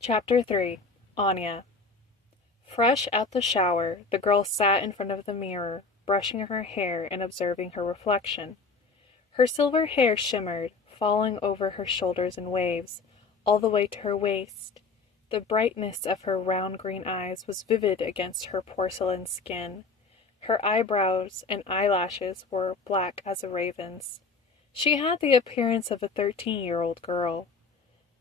Chapter 3. Anya. Fresh out the shower, the girl sat in front of the mirror, brushing her hair and observing her reflection. Her silver hair shimmered, falling over her shoulders in waves, all the way to her waist. The brightness of her round green eyes was vivid against her porcelain skin. Her eyebrows and eyelashes were black as a raven's. She had the appearance of a 13-year-old girl,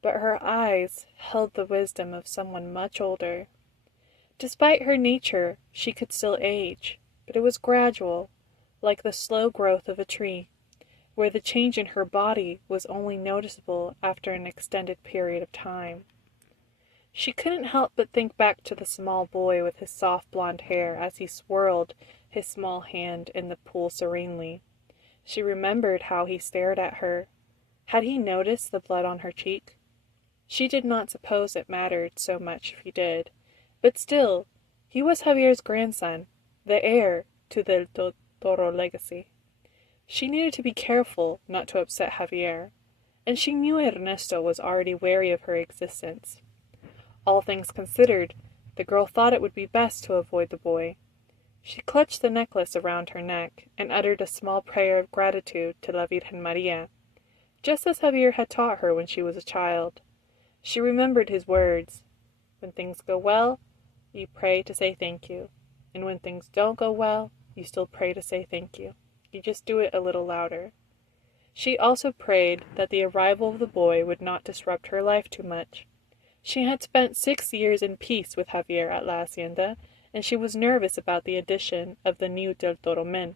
but her eyes held the wisdom of someone much older. Despite her nature, she could still age, but it was gradual, like the slow growth of a tree, where the change in her body was only noticeable after an extended period of time. She couldn't help but think back to the small boy with his soft blonde hair as he swirled his small hand in the pool serenely. She remembered how he stared at her. Had he noticed the blood on her cheek? She did not suppose it mattered so much if he did. But still, he was Javier's grandson, the heir to the Toro legacy. She needed to be careful not to upset Javier, and she knew Ernesto was already wary of her existence. All things considered, the girl thought it would be best to avoid the boy. She clutched the necklace around her neck and uttered a small prayer of gratitude to La Virgen Maria, just as Javier had taught her when she was a child. She remembered his words. When things go well, you pray to say thank you. And when things don't go well, you still pray to say thank you. You just do it a little louder. She also prayed that the arrival of the boy would not disrupt her life too much. She had spent 6 years in peace with Javier at La Hacienda, and she was nervous about the addition of the new Del Toro men.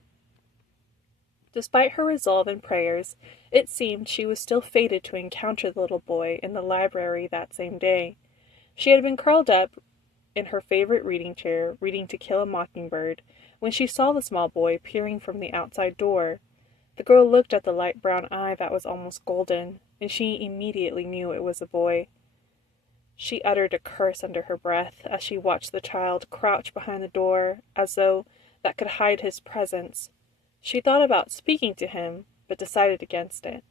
Despite her resolve and prayers, it seemed she was still fated to encounter the little boy in the library that same day. She had been curled up in her favorite reading chair, reading To Kill a Mockingbird, when she saw the small boy peering from the outside door. The girl looked at the light brown eye that was almost golden, and she immediately knew it was a boy. She uttered a curse under her breath as she watched the child crouch behind the door, as though that could hide his presence. She thought about speaking to him, but decided against it.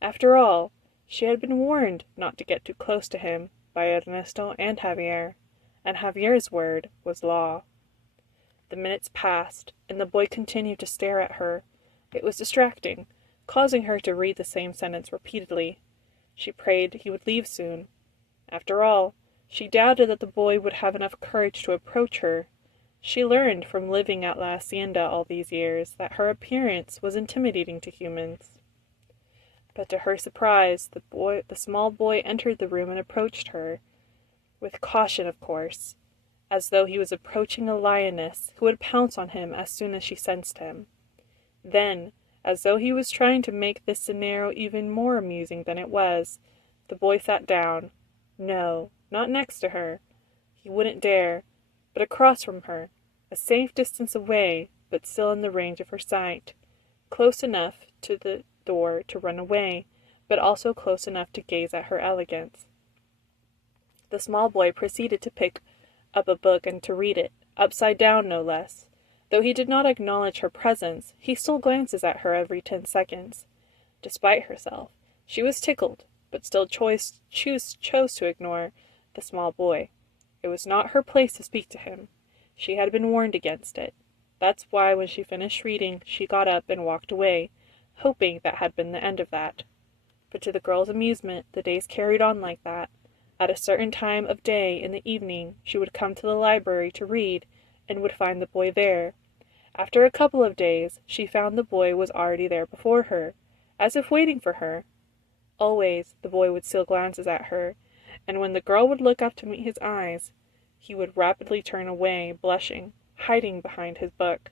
After all, she had been warned not to get too close to him by Ernesto and Javier, and Javier's word was law. The minutes passed, and the boy continued to stare at her. It was distracting, causing her to read the same sentence repeatedly. She prayed he would leave soon. After all, she doubted that the boy would have enough courage to approach her. She learned from living at La Hacienda all these years that her appearance was intimidating to humans. But to her surprise, the small boy entered the room and approached her, with caution, of course, as though he was approaching a lioness who would pounce on him as soon as she sensed him. Then, as though he was trying to make this scenario even more amusing than it was, the boy sat down. No, not next to her. He wouldn't dare, but across from her, a safe distance away, but still in the range of her sight, close enough to the door to run away, but also close enough to gaze at her elegance. The small boy proceeded to pick up a book and to read it, upside down no less. Though he did not acknowledge her presence, he stole glances at her every 10 seconds. Despite herself, she was tickled, but still chose to ignore the small boy. It was not her place to speak to him. She had been warned against it. That's why when she finished reading, she got up and walked away, hoping that had been the end of that. But to the girl's amusement, the days carried on like that. At a certain time of day in the evening, she would come to the library to read, and would find the boy there. After a couple of days, she found the boy was already there before her, as if waiting for her. Always, the boy would steal glances at her, and when the girl would look up to meet his eyes, he would rapidly turn away, blushing, hiding behind his book.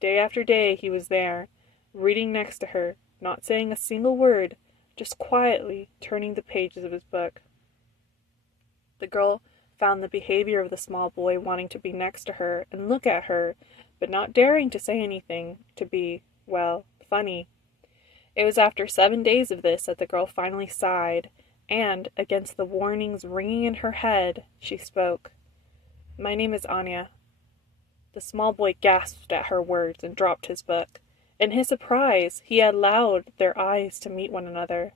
Day after day he was there, reading next to her, not saying a single word, just quietly turning the pages of his book. The girl found the behavior of the small boy wanting to be next to her and look at her, but not daring to say anything, to be, well, funny. It was after 7 days of this that the girl finally sighed, and, against the warnings ringing in her head, she spoke. "My name is Anya." The small boy gasped at her words and dropped his book. In his surprise, he allowed their eyes to meet one another.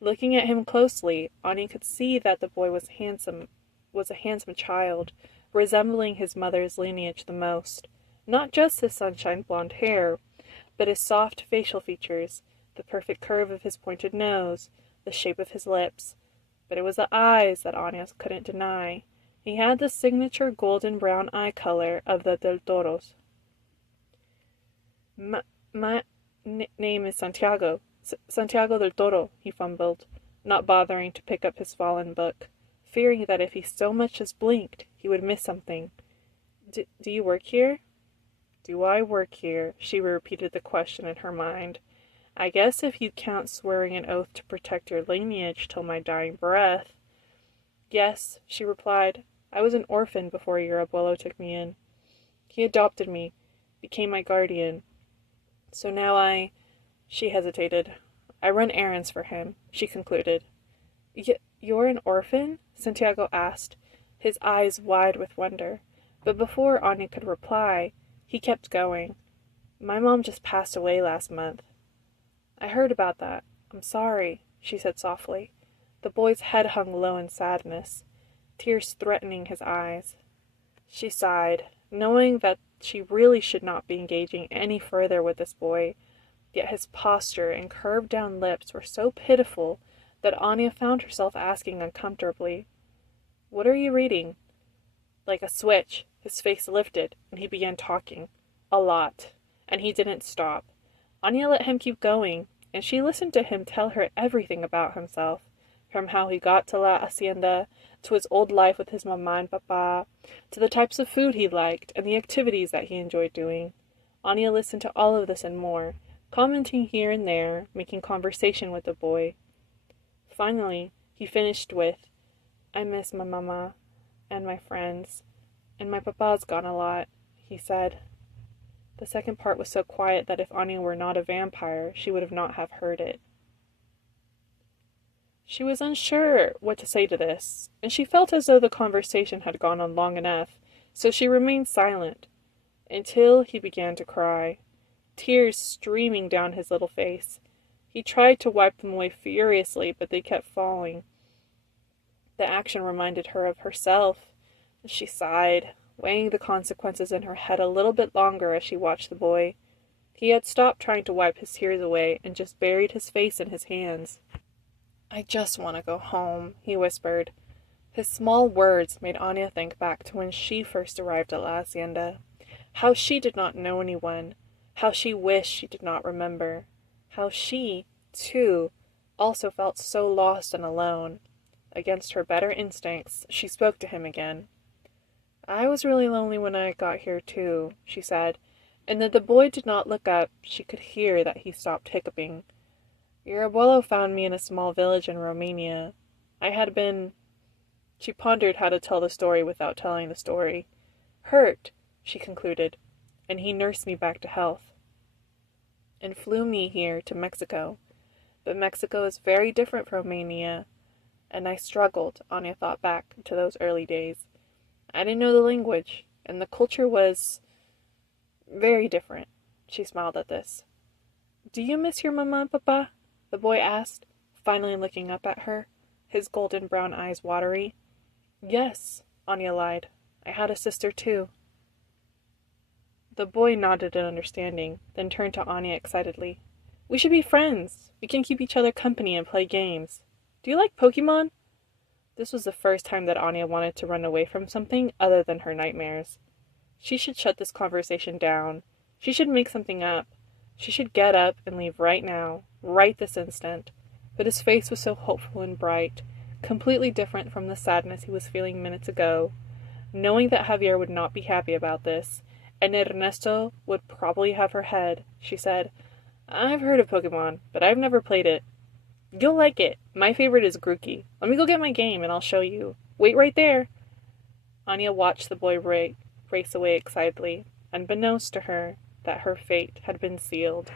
Looking at him closely, Anya could see that the boy was a handsome child, resembling his mother's lineage the most. Not just his sunshine blonde hair, but his soft facial features, the perfect curve of his pointed nose, the shape of his lips. But it was the eyes that Anya couldn't deny. He had the signature golden brown eye color of the Del Toros. My name is Santiago. Santiago del Toro, he fumbled, not bothering to pick up his fallen book, fearing that if he so much as blinked, he would miss something. Do you work here? Do I work here? She repeated the question in her mind. I guess if you count swearing an oath to protect your lineage till my dying breath. Yes, she replied. I was an orphan before your abuelo took me in. He adopted me, became my guardian. So now She hesitated. I run errands for him, she concluded. You're an orphan? Santiago asked, his eyes wide with wonder. But before Anya could reply, he kept going. My mom just passed away last month. I heard about that. I'm sorry, she said softly. The boy's head hung low in sadness, tears threatening his eyes. She sighed, knowing that she really should not be engaging any further with this boy, yet his posture and curved down lips were so pitiful that Anya found herself asking uncomfortably, What are you reading? Like a switch, his face lifted, and he began talking. A lot. And he didn't stop. Anya let him keep going, and she listened to him tell her everything about himself, from how he got to La Hacienda, to his old life with his mama and papa, to the types of food he liked and the activities that he enjoyed doing. Anya listened to all of this and more, commenting here and there, making conversation with the boy. Finally, he finished with, I miss my mama and my friends, and my papa's gone a lot, he said. The second part was so quiet that if Anya were not a vampire, she would not have heard it. She was unsure what to say to this, and she felt as though the conversation had gone on long enough, so she remained silent, until he began to cry, tears streaming down his little face. He tried to wipe them away furiously, but they kept falling. The action reminded her of herself, and she sighed, weighing the consequences in her head a little bit longer as she watched the boy. He had stopped trying to wipe his tears away and just buried his face in his hands. I just want to go home, he whispered. His small words made Anya think back to when she first arrived at La Hacienda. How she did not know anyone. How she wished she did not remember. How she, too, also felt so lost and alone. Against her better instincts, she spoke to him again. I was really lonely when I got here, too, she said, and though the boy did not look up, she could hear that he stopped hiccuping. Your abuelo found me in a small village in Romania. I had been... She pondered how to tell the story without telling the story. Hurt, she concluded, and he nursed me back to health. And flew me here to Mexico. But Mexico is very different from Romania, and I struggled, Anya thought back to those early days. I didn't know the language, and the culture was very different. She smiled at this. Do you miss your mama and papa? The boy asked, finally looking up at her, his golden brown eyes watery. Yes, Anya lied. I had a sister too. The boy nodded in understanding, then turned to Anya excitedly. We should be friends. We can keep each other company and play games. Do you like Pokemon? This was the first time that Anya wanted to run away from something other than her nightmares. She should shut this conversation down. She should make something up. She should get up and leave right now, right this instant. But his face was so hopeful and bright, completely different from the sadness he was feeling minutes ago. Knowing that Javier would not be happy about this, and Ernesto would probably have her head, she said, I've heard of Pokemon, but I've never played it. You'll like it. My favorite is Grookey. Let me go get my game and I'll show you. Wait right there. Anya watched the boy race away excitedly, unbeknownst to her that her fate had been sealed.